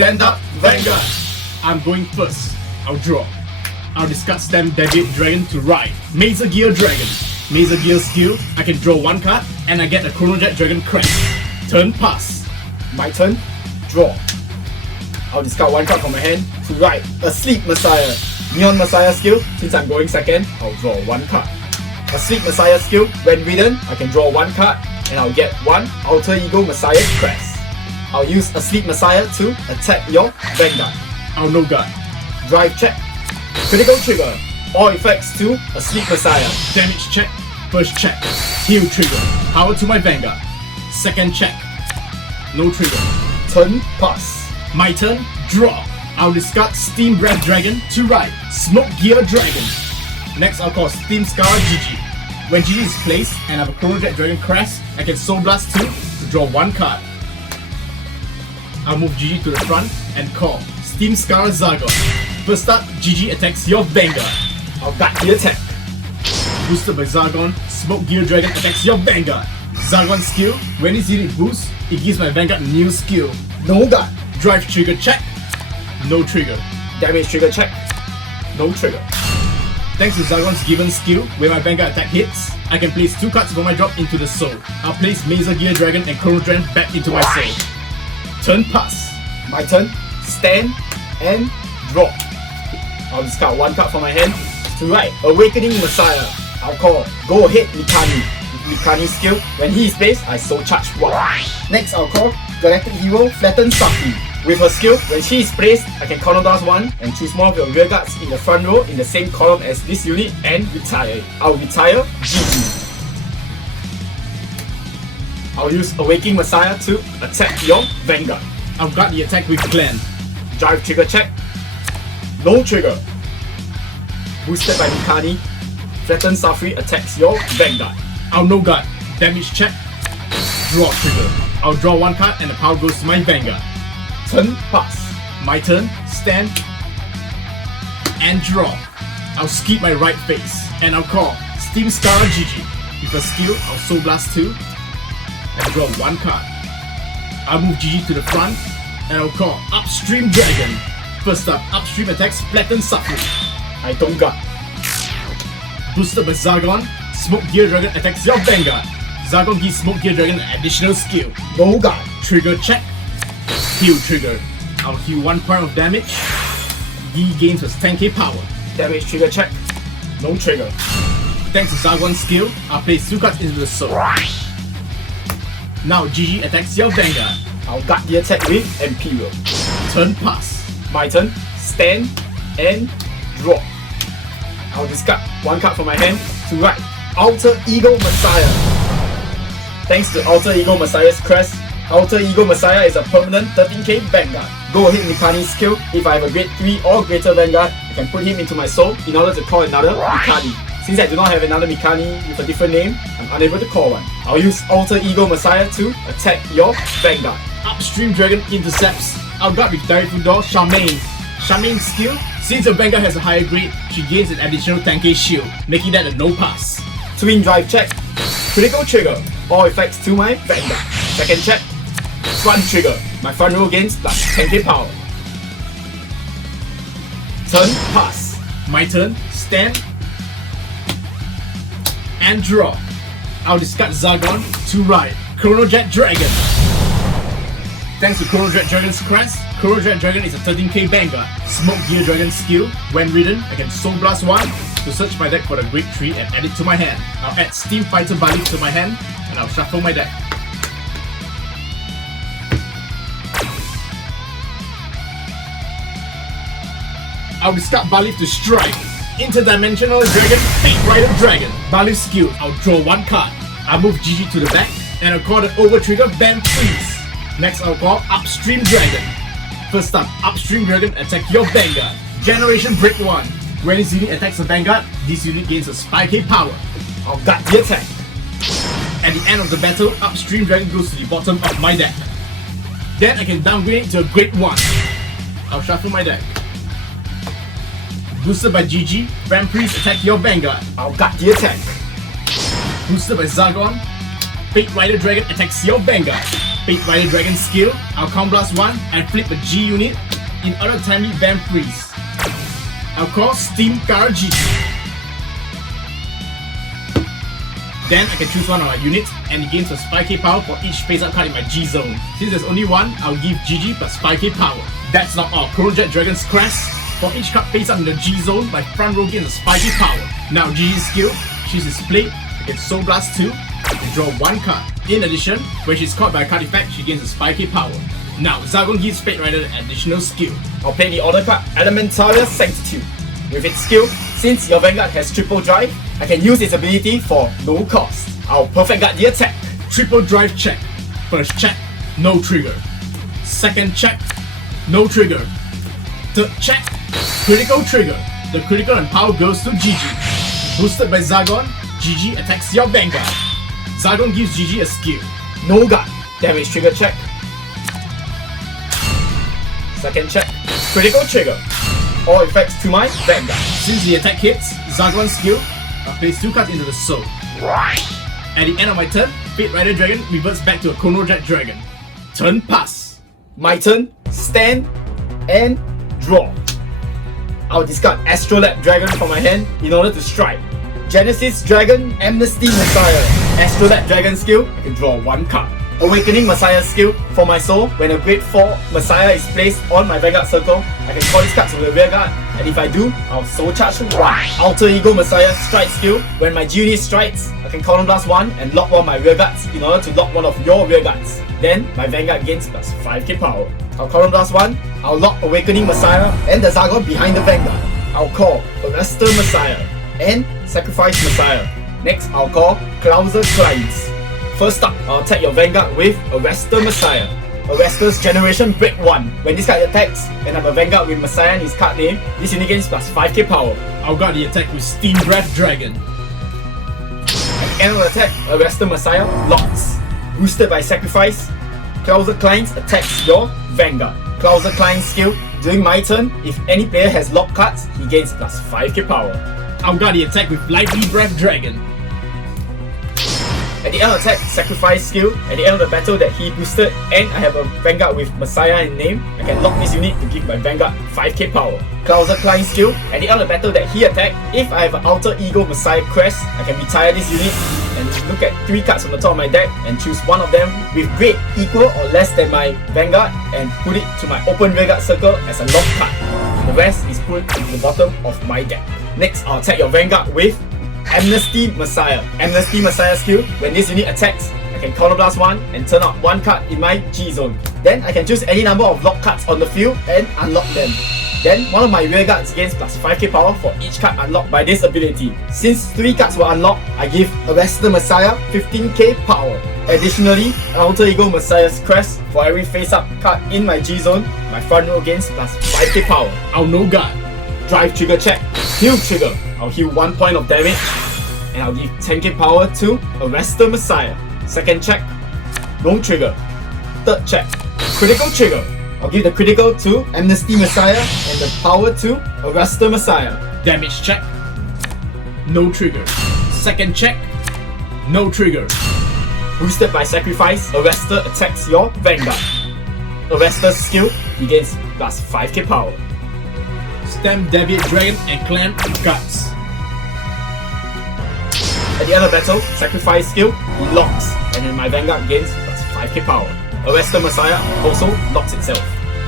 Stand up, Vanguard. I'm going first. I'll draw. I'll discard Stamp Debit Dragon to ride. Mazer Gear Dragon. Mazer Gear skill, I can draw one card and I get a Chronojet Dragon crest. Turn pass. My turn, draw. I'll discard one card from my hand to ride Asleep Messiah. Neon Messiah skill, since I'm going second, I'll draw one card. Asleep Messiah skill, when ridden, I can draw one card and I'll get one Alter Ego Messiah crest. I'll use Asleep Messiah to attack your Vanguard. I'll no guard. Drive check. Critical trigger. All effects to Asleep Messiah. Damage check. First check. Heal trigger. Power to my Vanguard. Second check. No trigger. Turn pass. My turn. Draw. I'll discard Steam Breath Dragon to ride Smoke Gear Dragon. Next I'll call Steam Scar GG. When GG is placed and I have a Chronojet Dragon crest, I can Soul Blast 2 to draw one card. I'll move GG to the front and call Steam Scar Zargon. First up, GG attacks your Vanguard. I'll guard the attack. Boosted by Zargon, Smoke Gear Dragon attacks your Vanguard. Zargon skill, when its unit boosts, it gives my Vanguard a new skill. No guard. Drive trigger check. No trigger. Damage trigger check. No trigger. Thanks to Zargon's given skill, when my Vanguard attack hits, I can place two cards from my drop into the soul. I'll place Mazer Gear Dragon and Chronojet back into my soul. Turn pass. My turn, stand and draw. I'll discard one card from my hand to ride Awakening Messiah. I'll call Go Ahead Mikani. With Mikani's skill, when he is placed, I soul charge one. Next I'll call Galactic Hero Flatten Safi. With her skill, when she is placed, I can counter blast one and choose more of your rear guards in the front row in the same column as this unit and retire. I'll retire GG. I'll use Awakening Messiah to attack your Vanguard. I'll guard the attack with Clan. Drive trigger check. No trigger. Boosted by Mikani, Flatten Safri attacks your Vanguard. I'll no guard. Damage check. Draw trigger. I'll draw one card and the power goes to my Vanguard. Turn pass. My turn. Stand and draw. I'll skip my right face and I'll call Steam Star GG. With a skill, I'll Soul Blast 2 and draw one card. I'll move GG to the front and I'll call Upstream Dragon. First up, Upstream attacks Flatten Safri. I don't guard. Boosted by Zargon, Smoke Gear Dragon attacks your Vanguard. Zargon gives Smoke Gear Dragon an additional skill. No guard. Trigger check. Heal trigger. I'll heal 1 point of damage. D gains plus 10k power. Damage trigger check. No trigger. Thanks to Zargon's skill, I'll place 2 cards into the soul. Now GG attacks your Vanguard. I'll guard the attack with Imperial. Turn pass. My turn, stand and draw. I'll discard one card from my hand to ride Alter Ego Messiah. Thanks to Alter Ego Messiah's crest, Alter Ego Messiah is a permanent 13k Vanguard. Go Ahead Mikani's skill, if I have a grade 3 or greater Vanguard, I can put him into my soul in order to call another Mikani. Since I do not have another Mikani with a different name, I'm unable to call one. I'll use Alter Ego Messiah to attack your Vanguard. Upstream Dragon intercepts. I'll guard with Direct Door Charmaine. Charmaine's skill, since your Vanguard has a higher grade, she gains an additional 10k shield, making that a no pass. Twin drive check. Critical trigger. All effects to my Vanguard. Second check. Front trigger. My front row gains plus 10k power. Turn pass. My turn. Stand and draw. I'll discard Zargon to ride Chronojet Dragon. Thanks to Chronojet Dragon's crest, Chronojet Dragon is a 13k Vanguard. Smoke Gear Dragon skill, when ridden, I can Soul Blast 1 to search my deck for the grade 3 and add it to my hand. I'll add Steam Fighter Bali to my hand and I'll shuffle my deck. I'll discard Balif to strike. Interdimensional Dragon, Fate Rider Dragon. Balif skill, I'll draw one card. I'll move GG to the back and I'll call the Over Trigger Bam Freeze. Next I'll call Upstream Dragon. First up, Upstream Dragon attack your Vanguard. Generation Break 1. When this unit attacks a Vanguard, this unit gains a 5k power. I'll guard the attack. At the end of the battle, Upstream Dragon goes to the bottom of my deck. Then I can downgrade it to a Grade 1. I'll shuffle my deck. Boosted by GG, Vampires attack your Vanguard. I'll guard the attack. Boosted by Zargon, Fate Rider Dragon attacks your Vanguard. Fate Rider Dragon skill, I'll Count Blast 1 and flip a G unit in other timely Vamp Freeze. I'll call Steam Car G. Then I can choose one of my units and it gains a 5k power for each face-up card in my G zone. Since there's only one, I'll give GG plus 5k power. That's not all. Chronojet Dragon's Crest. For each card face-up in the G zone, my front row gains a 5k power. Now GG's skill, she's displayed, I can Soul Blast 2 and draw one card. In addition, when she's caught by a card effect, she gains a 5k power. Now, Zargon gives Fate Rider an additional skill. I'll play the order card Elementalia Sanctitude. With its skill, since your Vanguard has triple drive, I can use its ability for no cost. I'll perfect guard the attack. Triple drive check. First check, no trigger. Second check, no trigger. Third check, critical trigger. The critical and power goes to GG. Boosted by Zargon, GG attacks your Vanguard. Zargon gives GG a skill. No guard. Damage trigger check. Second check, critical trigger. All effects to my Vanguard. Since the attack hits, Zargon's skill, I'll place 2 cards into the soul. At the end of my turn, Fate Rider Dragon reverts back to a Chronojet Dragon. Turn pass. My turn, stand and draw. I'll discard Astrolab Dragon from my hand in order to strike. Genesis Dragon Amnesty Messiah. Astrolab Dragon skill, I can draw one card. Awakening Messiah skill. For my soul, when a grade 4 Messiah is placed on my Vanguard circle, I can call these cards from the rear guard, and if I do, I'll soul charge 1. Alter Ego Messiah strike skill. When my G unit strikes, I can Counter Blast 1 and lock one of my rear guards in order to lock one of your rear guards. Then my Vanguard gains plus 5k power. I'll Counter Blast 1, I'll lock Awakening Messiah and the Zargon behind the Vanguard. I'll call Arrestor Messiah and Sacrifice Messiah. Next, I'll call Clouser Clients. First up, I'll attack your Vanguard with Arrestor Messiah. Arrestor's Generation Break 1. When this card attacks and I have a Vanguard with Messiah in his card name, this unit gains plus 5k power. I'll guard the attack with Steam Breath Dragon. At the end of the attack, Arrestor Messiah locks. Boosted by Sacrifice, Clouser Clients attacks your Vanguard. Clouser Clients skill. During my turn, if any player has locked cards, he gains plus 5k power. I'll guard the attack with Lively Breath Dragon. At the end of the attack, Sacrifice skill. At the end of the battle that he boosted and I have a Vanguard with Messiah in name, I can lock this unit to give my Vanguard 5k power. Clouser Klein skill. At the end of the battle that he attacked, if I have an Alter Ego Messiah Crest, I can retire this unit and look at 3 cards from the top of my deck and choose one of them with grade equal or less than my Vanguard and put it to my open Vanguard circle as a lock card. The rest is put to the bottom of my deck. Next, I'll attack your Vanguard with Amnesty Messiah. Amnesty Messiah skill. When this unit attacks, I can Counter Blast 1 and turn out 1 card in my G zone. Then I can choose any number of lock cards on the field and unlock them. Then one of my rear guards gains plus 5k power for each card unlocked by this ability. Since 3 cards were unlocked, I give Arrestor Messiah 15k power. Additionally, Alter Ego Messiah's Crest. For every face-up card in my G zone, my front row gains plus 5k power. I'll no guard. Drive trigger check. Heal trigger. I'll heal 1 point of damage and I'll give 10k power to Arrestor Messiah. Second check, no trigger. Third check, critical trigger. I'll give the critical to Amnesty Messiah and the power to Arrestor Messiah. Damage check, no trigger. Second check, no trigger. Boosted by Sacrifice, Arrestor attacks your Vanguard. Arrestor's skill, he gains plus 5k power. Stamp Deviate Dragon and Clan Guts. At the end of battle, Sacrifice skill, he locks, and then my Vanguard gains plus 5k power. Arrestor Messiah also locks itself.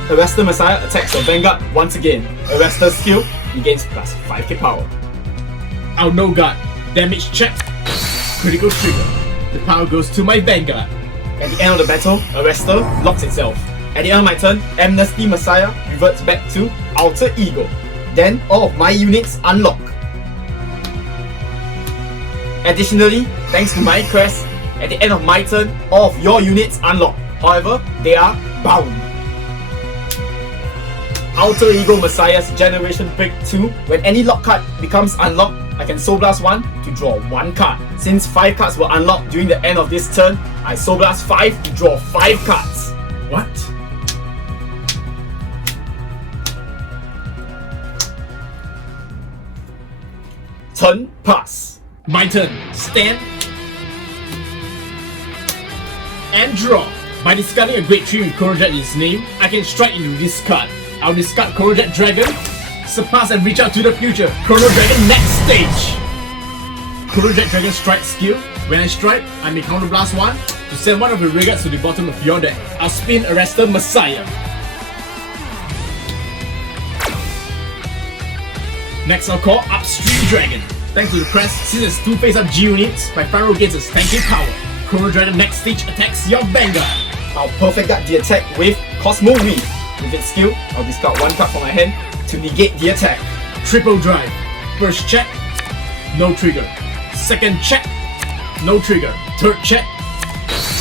Arrestor Messiah attacks your Vanguard once again. Arrestor's skill, he gains plus 5k power. I'll no guard. Damage check, critical trigger. The power goes to my Vanguard. At the end of the battle, Arrestor locks itself. At the end of my turn, Amnesty Messiah reverts back to Alter Ego. Then all of my units unlock. Additionally, thanks to my crest, at the end of my turn, all of your units unlock. However, they are bound. Alter Ego Messiah's Generation Break 2. When any lock card becomes unlocked, I can Soul Blast 1 to draw 1 card. Since 5 cards were unlocked during the end of this turn, I Soul Blast 5 to draw 5 cards. What? Turn pass. My turn. Stand and draw. By discarding a grade 3 with Chronojet in its name, I can strike into this card. I'll discard Chronojet Dragon, surpass and reach out to the future. Chrono Dragon next stage. Chronojet Dragon strike skill. When I strike, I may counterblast 1 to send one of your regards to the bottom of your deck. I'll spin Arrestor Messiah. Next I'll call Upstream Dragon. Thanks to the crest, since it's 2 face-up G units, my front row gains its tanky power. Chrono Dragon next stage attacks your Vanguard. I'll perfect guard the attack with Cosmo Reef. With its skill, I'll discard 1 card from my hand to negate the attack. Triple drive. First check, no trigger. Second check, no trigger. Third check,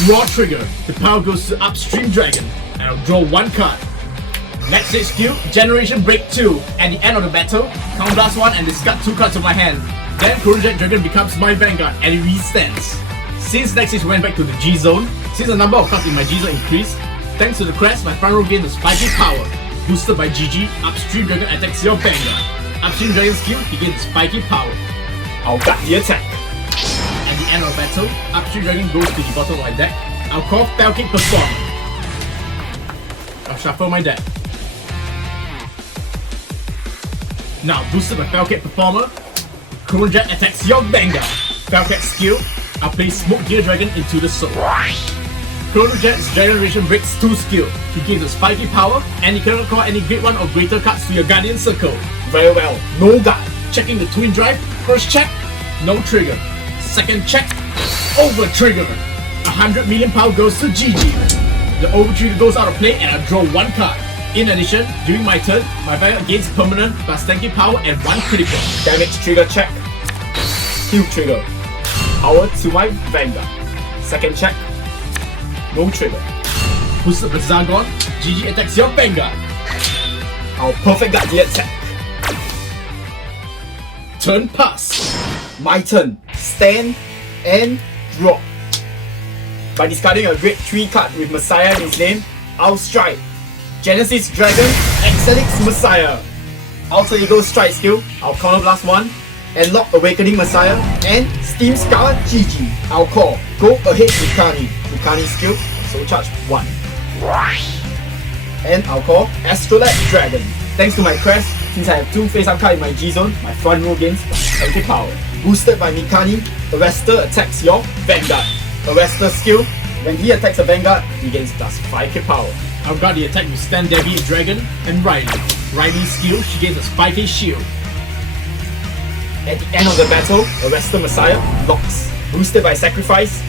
draw trigger. The power goes to Upstream Dragon, and I'll draw 1 card. Next stage skill, Generation Break 2. At the end of the battle, counterblast 1 and discard 2 cards from my hand. Then Chronojet Dragon becomes my Vanguard and it restands. Since next stage went back to the G zone, since the number of cards in my G zone increased, thanks to the crest, my front row gains a spiky power. Boosted by GG, Upstream Dragon attacks your Vanguard. Upstream Dragon skill, he gains spiky power. I'll guard the attack. At the end of the battle, Upstream Dragon goes to the bottom of my deck. I'll call Falcon Performer. I'll shuffle my deck. Now, boosted by Falcon Performer, Chronojet attacks your Vanguard. Falcon skill, I'll place Smoke Gear Dragon into the soul. Chronojet's Generation Breaks 2 skill. He gains a spiky power and he cannot call any grade 1 or greater cards to your Guardian Circle. Very well, no guard. Checking the Twin Drive, first check, no trigger. Second check, over trigger. 100 million power goes to GG. The over trigger goes out of play and I draw 1 card. In addition, during my turn, my Vanguard gains permanent plus tanky power and 1 critical. Damage trigger check. Heal trigger. Power to my Vanguard. Second check. No trigger. Boosted by Zargon, GG attacks your Vanguard. I'll perfect guard the attack. Turn pass. My turn. Stand and draw. By discarding a grade 3 card with Messiah in its name, I'll strike Genesis Dragon, Excelix Messiah. Alter Ego strike skill, I'll counterblast 1 and lock Awakening Messiah and Steam Scar GG. I'll call Go Ahead Mikani. Mikani skill, Soul Charge 1. And I'll call Astrolab Dragon. Thanks to my crest, since I have 2 face-up cards in my G zone, my front row gains tanky power. Boosted by Mikani, Arrestor attacks your Vanguard. Arrestor skill, when he attacks a Vanguard, he gains plus 5k power. I've got the attack with Stan Devi Dragon and Riley. Riley's skill, she gains a spiky shield. At the end of the battle, Arrestor Messiah locks. Boosted by Sacrifice,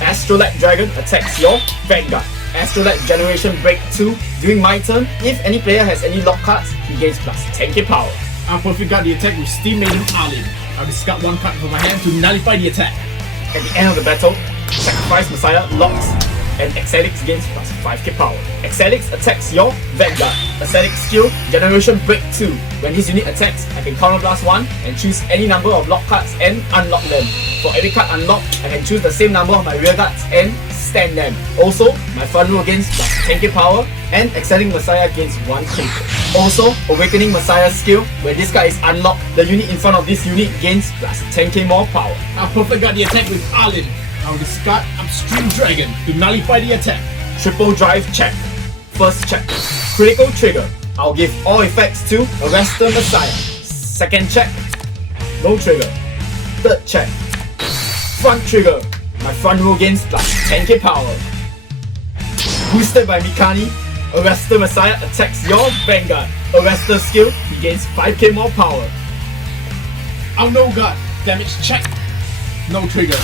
Astrolab Dragon attacks your Vanguard. Astrolab Generation Break 2. During my turn, if any player has any lock cards, he gains plus 10k power. I'll perfect guard the attack with Steam Maiden Arlin. I'll discard 1 card from my hand to nullify the attack. At the end of the battle, Sacrifice Messiah locks and Excelix gains plus 5k power. Excelix attacks your Vanguard. Excelix skill, Generation Break 2. When this unit attacks, I can counterblast 1 and choose any number of lock cards and unlock them. For every card unlocked, I can choose the same number of my rear guards and stand them. Also, my front row gains plus 10k power and Excelling Messiah gains 1 critical. Also, Awakening Messiah skill, when this card is unlocked, the unit in front of this unit gains plus 10k more power. I'll perfect guard the attack with Arlin. I'll discard Upstream Dragon to nullify the attack. Triple drive check. First check. Critical trigger. I'll give all effects to Arrestor Messiah. Second check. No trigger. Third check. Front trigger. My front row gains plus 10k power. Boosted by Mikani, Arrestor Messiah attacks your Vanguard. Arrestor skill, he gains 5k more power. I'll no guard. Damage check. No trigger.